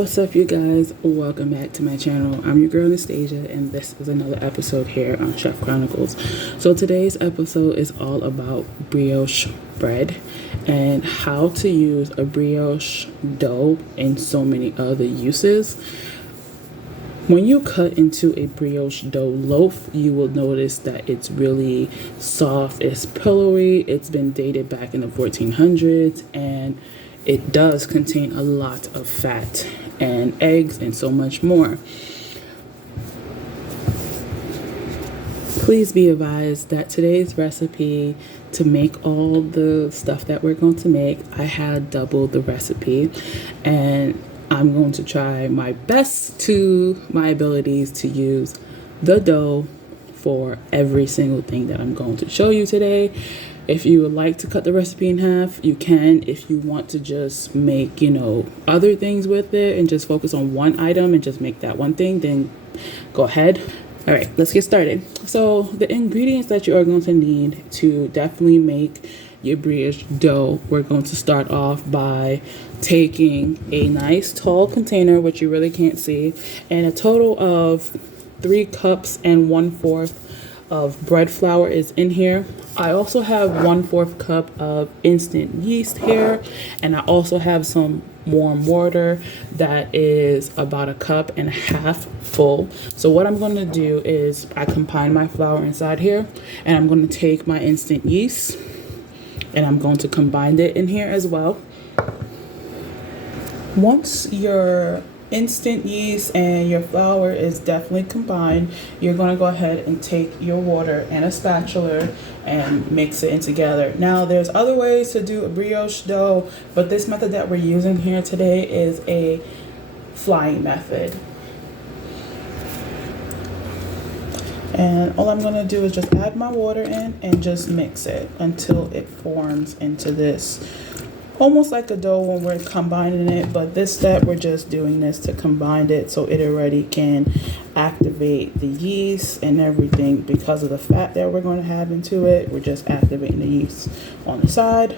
What's up, you guys? Welcome back to my channel. I'm your girl Anastasia, and this is another episode here on Chef Chronicles. So today's episode is all about brioche bread and how to use a brioche dough in so many other uses. When you cut into a brioche dough loaf, you will notice that it's really soft, it's pillowy, it's been dated back in the 1400s, and it does contain a lot of fat and eggs and so much more. Please be advised that today's recipe, to make all the stuff that we're going to make, I had doubled the recipe, and I'm going to try my best to my abilities to use the dough for every single thing that I'm going to show you today. If you would like to cut the recipe in half, you can. If you want to just make, other things with it and just focus on one item and just make that one thing, then go ahead. All right, let's get started. So the ingredients that you are going to need to definitely make your brioche dough, we're going to start off by taking a nice tall container, which you really can't see, and a total of 3 cups and 1/4 of bread flour is in here. I also have 1/4 cup of instant yeast here, and I also have some warm water that is about 1.5 cups full. So what I'm going to do is I combine my flour inside here, and I'm going to take my instant yeast and I'm going to combine it in here as well. Once your instant yeast and your flour is definitely combined, you're going to go ahead and take your water and a spatula and mix it in together. Now there's other ways to do a brioche dough, but this method that we're using here today is a flying method. And all I'm going to do is just add my water in and just mix it until it forms into this, almost like a dough when we're combining it, but this step we're just doing this to combine it so it already can activate the yeast and everything. Because of the fat that we're going to have into it, we're just activating the yeast on the side.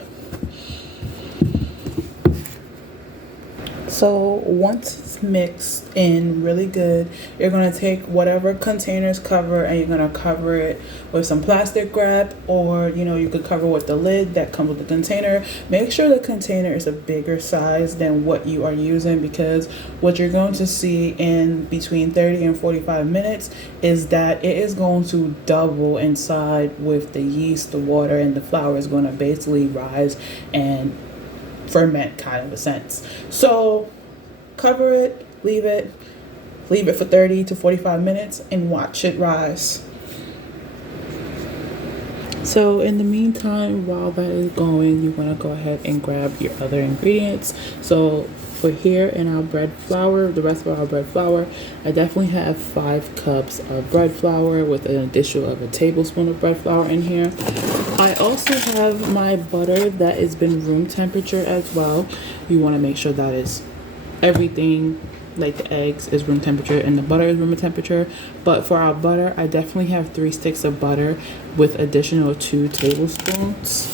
So once it's mixed in really good, you're going to take whatever containers cover and you're going to cover it with some plastic wrap, or you could cover with the lid that comes with the container. Make sure the container is a bigger size than what you are using, because what you're going to see in between 30 and 45 minutes is that it is going to double inside with the yeast, the water, and the flour is going to basically rise and ferment, kind of a sense. So cover it, leave it for 30 to 45 minutes and watch it rise. So in the meantime, while that is going, you're going to go ahead and grab your other ingredients. So for here in our bread flour, the rest of our bread flour, I definitely have 5 cups of bread flour with an addition of a tablespoon of bread flour in here. I also have my butter that has been room temperature as well. You want to make sure that is everything, like the eggs is room temperature and the butter is room temperature. But for our butter, I definitely have 3 sticks of butter with additional 2 tablespoons.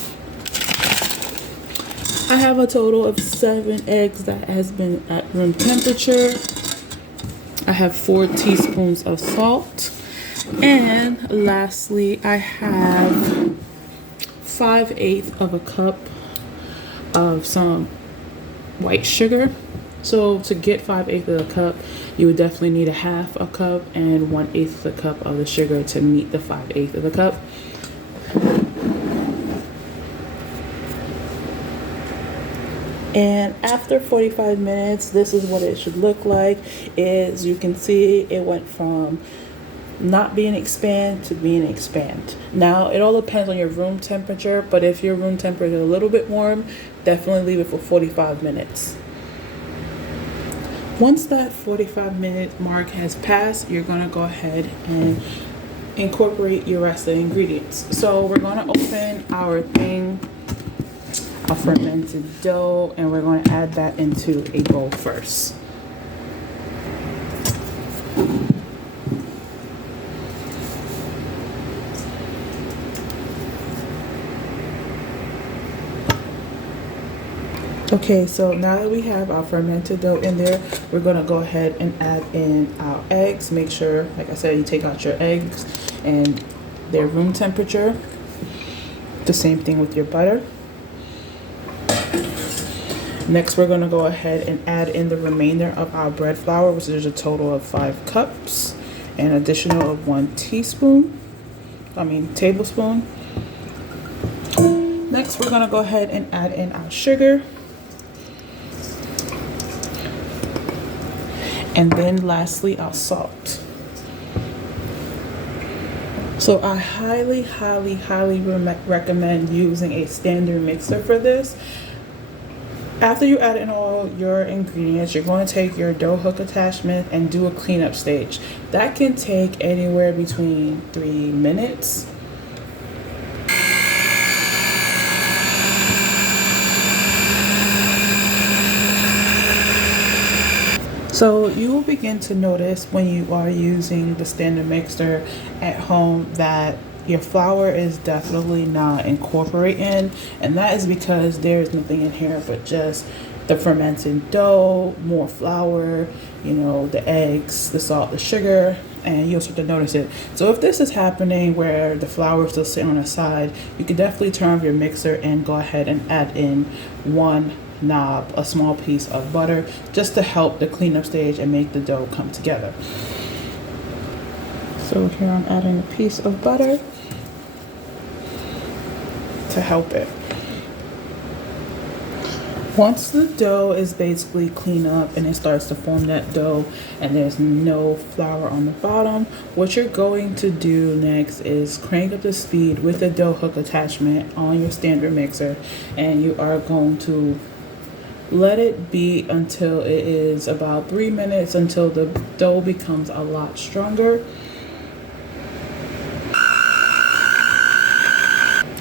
I have a total of 7 eggs that has been at room temperature. I have 4 teaspoons of salt. And lastly, I have 5/8 of a cup of some white sugar. So to get 5/8 of a cup, you would definitely need 1/2 a cup and 1/8 of a cup of the sugar to meet the 5/8 of the cup. And after 45 minutes, this is what it should look like. As you can see, it went from not being expand to being expand. Now it all depends on your room temperature, but if your room temperature is a little bit warm, definitely leave it for 45 minutes. Once that 45-minute mark has passed, you're going to go ahead and incorporate your rest of the ingredients. So we're going to open our fermented dough, and we're going to add that into a bowl first. Okay, so now that we have our fermented dough in there, we're gonna go ahead and add in our eggs. Make sure, like I said, you take out your eggs and they're room temperature. The same thing with your butter. Next, we're gonna go ahead and add in the remainder of our bread flour, which is a total of 5 cups, an additional of 1 tablespoon. Next, we're gonna go ahead and add in our sugar. And then lastly, our salt. So I highly recommend using a standard mixer for this. After you add in all your ingredients, you're going to take your dough hook attachment and do a cleanup stage. That can take anywhere between 3 minutes. So you will begin to notice when you are using the standard mixer at home that your flour is definitely not incorporating, and that is because there is nothing in here but just the fermented dough, more flour, the eggs, the salt, the sugar, and you'll start to notice it. So if this is happening where the flour is still sitting on the side, you can definitely turn off your mixer and go ahead and add in one knob, a small piece of butter, just to help the cleanup stage and make the dough come together. So here I'm adding a piece of butter to help it. Once the dough is basically cleaned up and it starts to form that dough and there's no flour on the bottom, what you're going to do next is crank up the speed with the dough hook attachment on your standard mixer, and you are going to let it beat until it is about 3 minutes, until the dough becomes a lot stronger.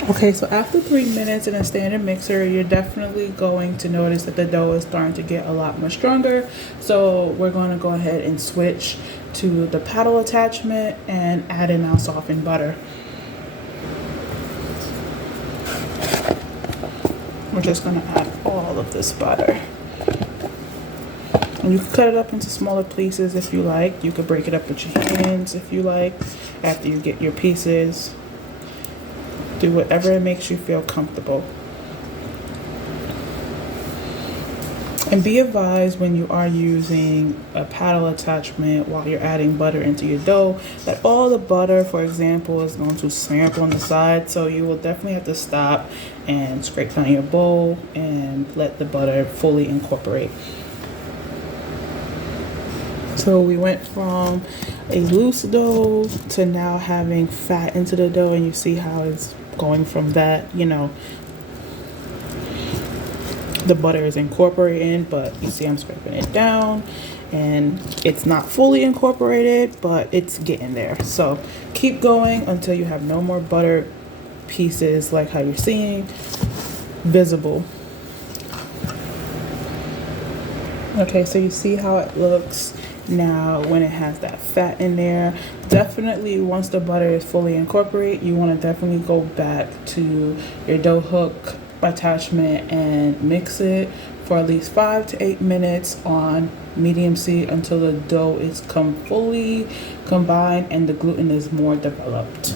Okay, so after 3 minutes in a standard mixer, you're definitely going to notice that the dough is starting to get a lot more stronger. So we're going to go ahead and switch to the paddle attachment and add in our softened butter. We're just going to add all of this butter. And you can cut it up into smaller pieces if you like. You could break it up with your hands if you like after you get your pieces. Do whatever makes you feel comfortable. And be advised when you are using a paddle attachment while you're adding butter into your dough that all the butter, for example, is going to sample on the side. So you will definitely have to stop and scrape down your bowl and let the butter fully incorporate. So we went from a loose dough to now having fat into the dough, and you see how it's going from that, the butter is incorporating, but you see I'm scraping it down and it's not fully incorporated, but it's getting there. So keep going until you have no more butter pieces like how you're seeing visible. Okay, so you see how it looks now when it has that fat in there. Definitely once the butter is fully incorporated, you want to definitely go back to your dough hook attachment and mix it for at least 5 to 8 minutes on medium heat until the dough is fully combined and the gluten is more developed.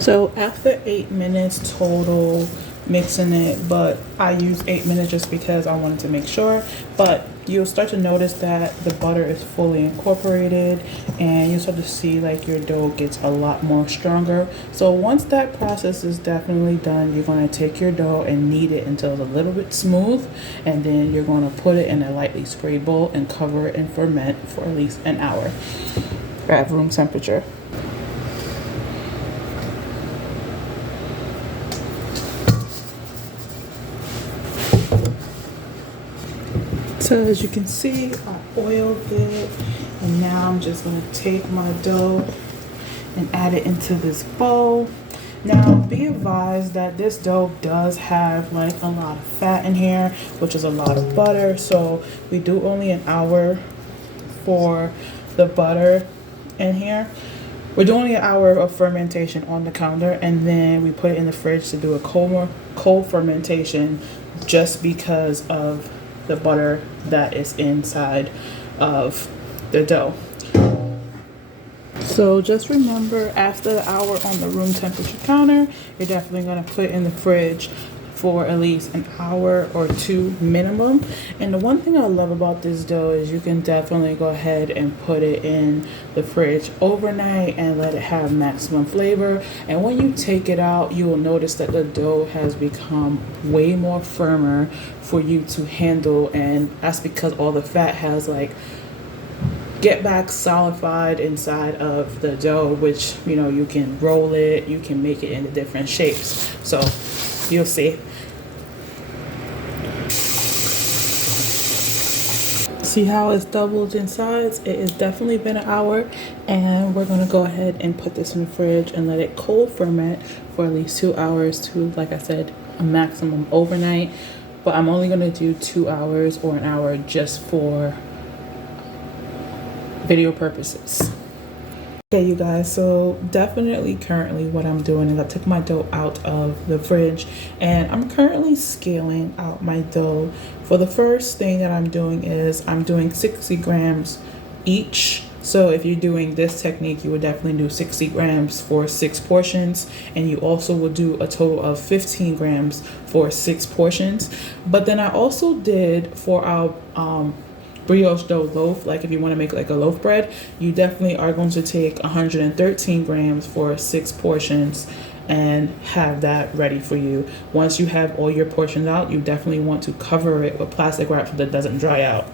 So after 8 minutes total mixing it, but I used 8 minutes just because I wanted to make sure, but you'll start to notice that the butter is fully incorporated and you'll start to see like your dough gets a lot more stronger. So once that process is definitely done, you're going to take your dough and knead it until it's a little bit smooth, and then you're going to put it in a lightly sprayed bowl and cover it and ferment for at least an hour at room temperature. So as you can see, I oiled it, and now I'm just going to take my dough and add it into this bowl. Now, be advised that this dough does have like a lot of fat in here, which is a lot of butter. So we do only an hour for the butter in here. We're doing only an hour of fermentation on the counter, and then we put it in the fridge to do a cold fermentation, just because of the butter that is inside of the dough. So just remember, after the hour on the room temperature counter, you're definitely going to put it in the fridge for at least an hour or two minimum. And the one thing I love about this dough is you can definitely go ahead and put it in the fridge overnight and let it have maximum flavor. And when you take it out, you will notice that the dough has become way more firmer for you to handle, and that's because all the fat has like get back solidified inside of the dough, which, you know, you can roll it, you can make it into different shapes. So you'll see. See how it's doubled in size? It has definitely been an hour, and we're gonna go ahead and put this in the fridge and let it cold ferment for at least 2 hours to, like I said, a maximum overnight. But I'm only gonna do 2 hours or an hour just for video purposes. Okay, you guys, so definitely currently what I'm doing is I took my dough out of the fridge and I'm currently scaling out my dough. For the first thing that I'm doing is I'm doing 60 grams each. So if you're doing this technique, you would definitely do 60 grams for 6 portions, and you also will do a total of 15 grams for 6 portions. But then I also did for our brioche dough loaf, like if you want to make like a loaf bread, you definitely are going to take 113 grams for 6 portions and have that ready for you. Once you have all your portions out, you definitely want to cover it with plastic wrap so that it doesn't dry out.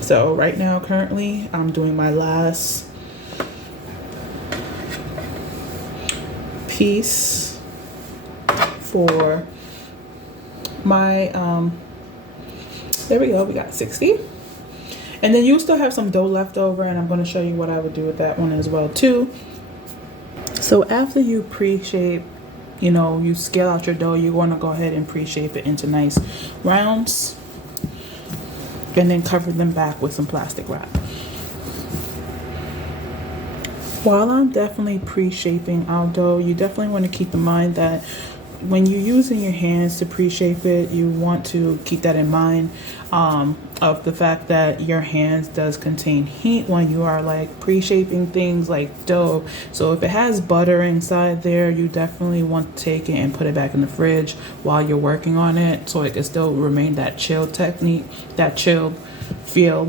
So right now, currently, I'm doing my last piece for my there we go, we got 60. And then you still have some dough left over, and I'm going to show you what I would do with that one as well too. So after you pre-shape, you know, you scale out your dough, you want to go ahead and pre-shape it into nice rounds, and then cover them back with some plastic wrap. While I'm definitely pre-shaping our dough, you definitely want to keep in mind that when you're using your hands to pre-shape it, you want to keep that in mind, of the fact that your hands does contain heat when you are like pre-shaping things like dough. So if it has butter inside there, you definitely want to take it and put it back in the fridge while you're working on it, so it can still remain that chilled technique, that chilled feel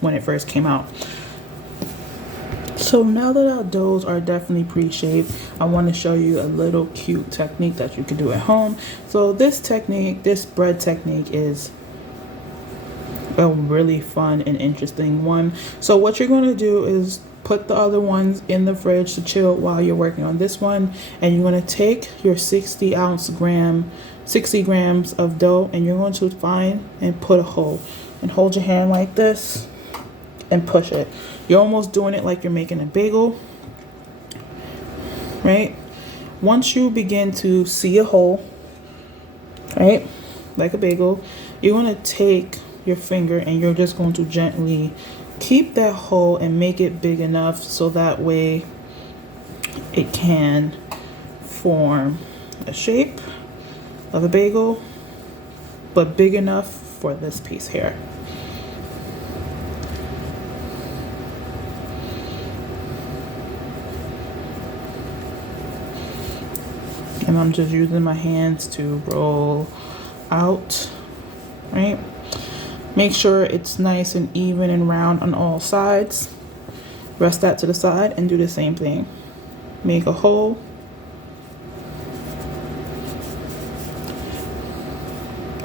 when it first came out. So now that our doughs are definitely pre-shaped, I want to show you a little cute technique that you can do at home. So this technique, this bread technique, is a really fun and interesting one. So what you're going to do is put the other ones in the fridge to chill while you're working on this one, and you're going to take your 60 grams of dough, and you're going to find and put a hole and hold your hand like this and push it. You're almost doing it like you're making a bagel, right? Once you begin to see a hole, right, like a bagel, you're going to take your finger and you're just going to gently keep that hole and make it big enough so that way it can form a shape of a bagel, but big enough for this piece here. And I'm just using my hands to roll out, right? Make sure it's nice and even and round on all sides. Rest that to the side and do the same thing. Make a hole.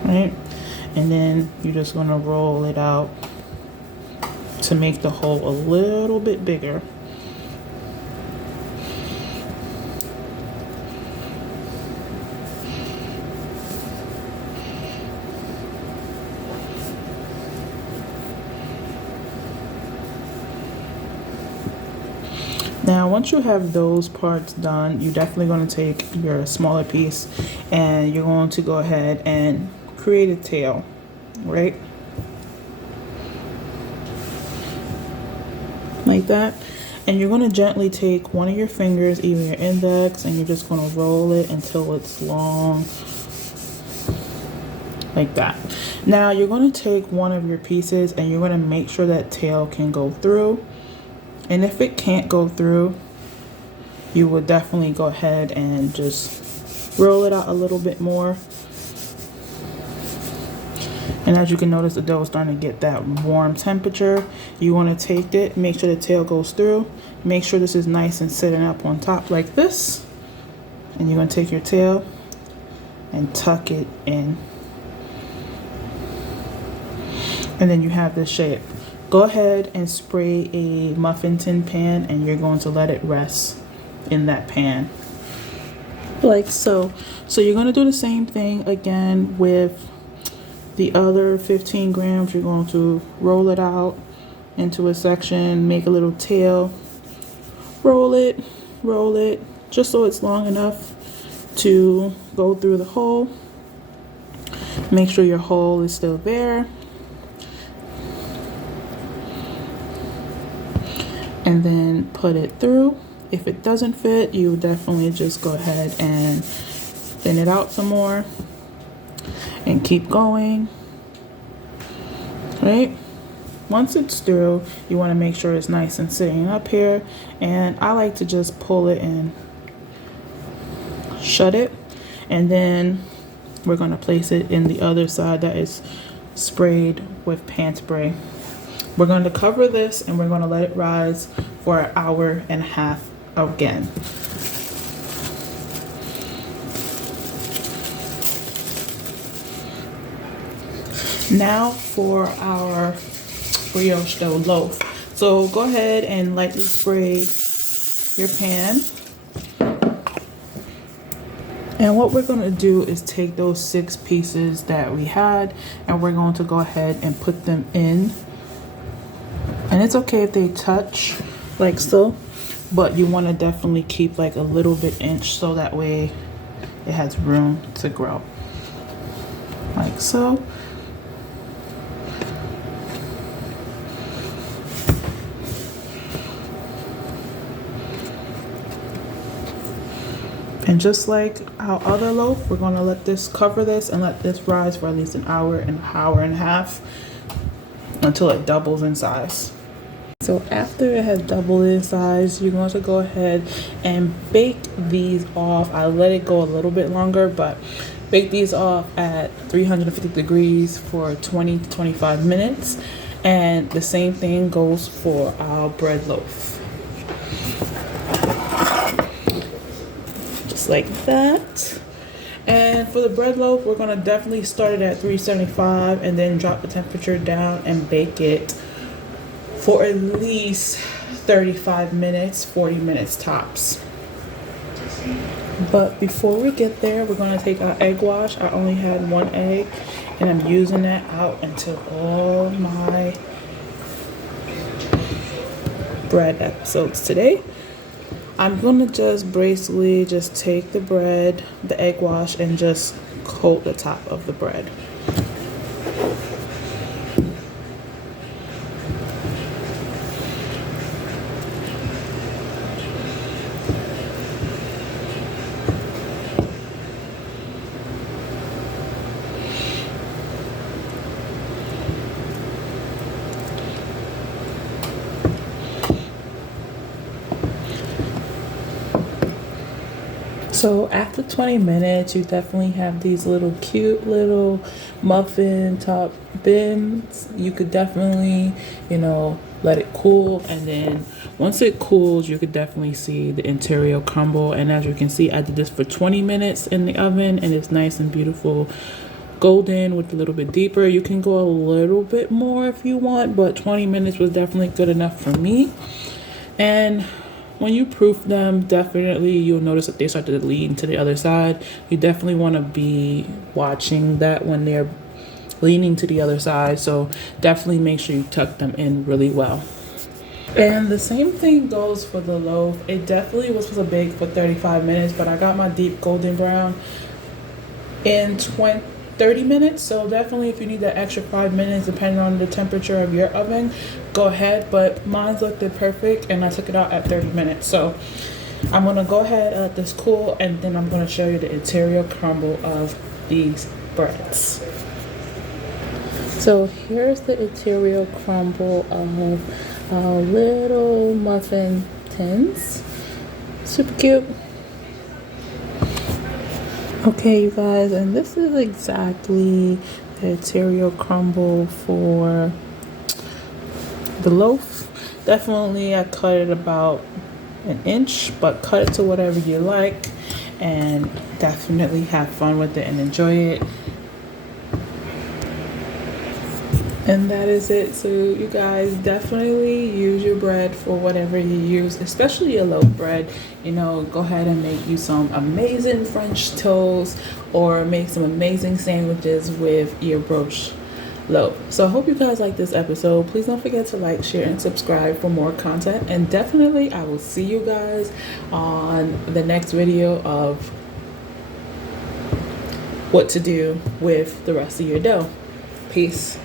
Right? And then you're just gonna roll it out to make the hole a little bit bigger. Now, once you have those parts done, you're definitely going to take your smaller piece and you're going to go ahead and create a tail, right? Like that. And you're going to gently take one of your fingers, even your index, and you're just going to roll it until it's long, like that. Now you're going to take one of your pieces and you're going to make sure that tail can go through. And if it can't go through, you would definitely go ahead and just roll it out a little bit more. And as you can notice, the dough is starting to get that warm temperature. You want to take it, make sure the tail goes through. Make sure this is nice and sitting up on top like this. And you're going to take your tail and tuck it in. And then you have this shape. Go ahead and spray a muffin tin pan and you're going to let it rest in that pan. Like so. So you're going to do the same thing again with the other 15 grams. You're going to roll it out into a section, make a little tail, roll it, just so it's long enough to go through the hole. Make sure your hole is still there. And then put it through. If it doesn't fit, you definitely just go ahead and thin it out some more and keep going, right? Once it's through, you want to make sure it's nice and sitting up here, and I like to just pull it and shut it, and then we're going to place it in the other side that is sprayed with pan spray. We're going to cover this and we're going to let it rise for an hour and a half again. Now for our brioche dough loaf. So go ahead and lightly spray your pan. And what we're going to do is take those 6 pieces that we had and we're going to go ahead and put them in. And it's okay if they touch like so, but you want to definitely keep like a little bit inch so that way it has room to grow. Like so. And just like our other loaf, we're going to let this cover this and let this rise for at least an hour and a half until it doubles in size. So after it has doubled in size, you're going to go ahead and bake these off. I let it go a little bit longer, but bake these off at 350 degrees for 20 to 25 minutes. And the same thing goes for our bread loaf. Just like that. And for the bread loaf, we're going to definitely start it at 375 and then drop the temperature down and bake it for at least 35 minutes, 40 minutes tops. But before we get there, we're going to take our egg wash. I only had 1 egg and I'm using that out until all my bread episodes today. I'm going to just basically just take the bread, the egg wash, and just coat the top of the bread. So after 20 minutes, you definitely have these little cute little muffin top bins. You could definitely, let it cool. And then once it cools, you could definitely see the interior crumble. And as you can see, I did this for 20 minutes in the oven and it's nice and beautiful golden with a little bit deeper. You can go a little bit more if you want, but 20 minutes was definitely good enough for me. And when you proof them, definitely you'll notice that they start to lean to the other side. You definitely want to be watching that when they're leaning to the other side. So definitely make sure you tuck them in really well. And the same thing goes for the loaf. It definitely was supposed to bake for 35 minutes, but I got my deep golden brown in 30 minutes. So definitely if you need that extra 5 minutes, depending on the temperature of your oven, go ahead. But mine looked perfect and I took it out at 30 minutes. So I'm gonna go ahead and let this cool, and then I'm gonna show you the interior crumble of these breads. So here's the interior crumble of our little muffin tins. Super cute. Okay, you guys, and this is exactly the interior crumble for the loaf. Definitely, I cut it about an inch, but cut it to whatever you like, and definitely have fun with it and enjoy it. And that is it. So you guys definitely use your bread for whatever you use, especially your loaf bread. You know, go ahead and make you some amazing French toast or make some amazing sandwiches with your brioche loaf. So I hope you guys like this episode. Please don't forget to like, share, and subscribe for more content. And definitely I will see you guys on the next video of what to do with the rest of your dough. Peace.